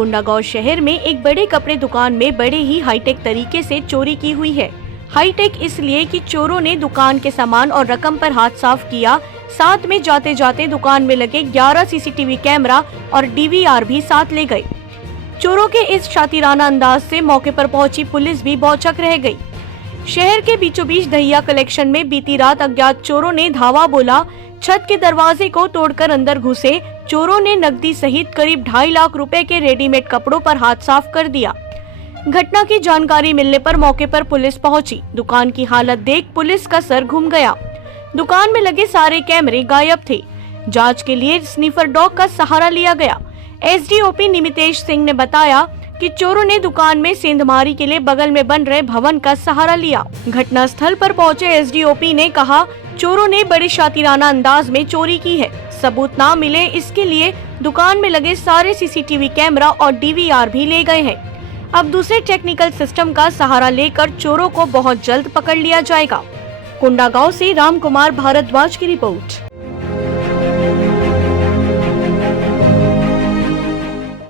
कोंडागांव शहर में एक बड़े कपड़े दुकान में बड़े ही हाईटेक तरीके से चोरी की हुई है। हाईटेक इसलिए कि चोरों ने दुकान के सामान और रकम पर हाथ साफ किया, साथ में जाते जाते दुकान में लगे 11 सीसीटीवी कैमरा और डीवीआर भी साथ ले गए। चोरों के इस शातिराना अंदाज से मौके पर पहुंची पुलिस भी भौचक रह गई। शहर के बीचों बीच दहिया कलेक्शन में बीती रात अज्ञात चोरों ने धावा बोला। छत के दरवाजे को तोड़कर अंदर घुसे चोरों ने नकदी सहित करीब 2.5 लाख रुपए के रेडीमेड कपड़ों पर हाथ साफ कर दिया। घटना की जानकारी मिलने पर मौके पर पुलिस पहुंची। दुकान की हालत देख पुलिस का सर घूम गया। दुकान में लगे सारे कैमरे गायब थे। जांच के लिए स्नीफर डॉग का सहारा लिया गया। एसडीओपी निमितेश सिंह ने बताया कि चोरों ने दुकान में सेंधमारी के लिए बगल में बन रहे भवन का सहारा लिया। घटना स्थल पर पहुंचे एसडीओपी ने कहा, चोरों ने बड़े शातिराना अंदाज में चोरी की है। सबूत ना मिले इसके लिए दुकान में लगे सारे सीसीटीवी कैमरा और डीवीआर भी ले गए हैं। अब दूसरे टेक्निकल सिस्टम का सहारा लेकर चोरों को बहुत जल्द पकड़ लिया जाएगा। कोंडागांव से राम कुमार भारद्वाज की रिपोर्ट।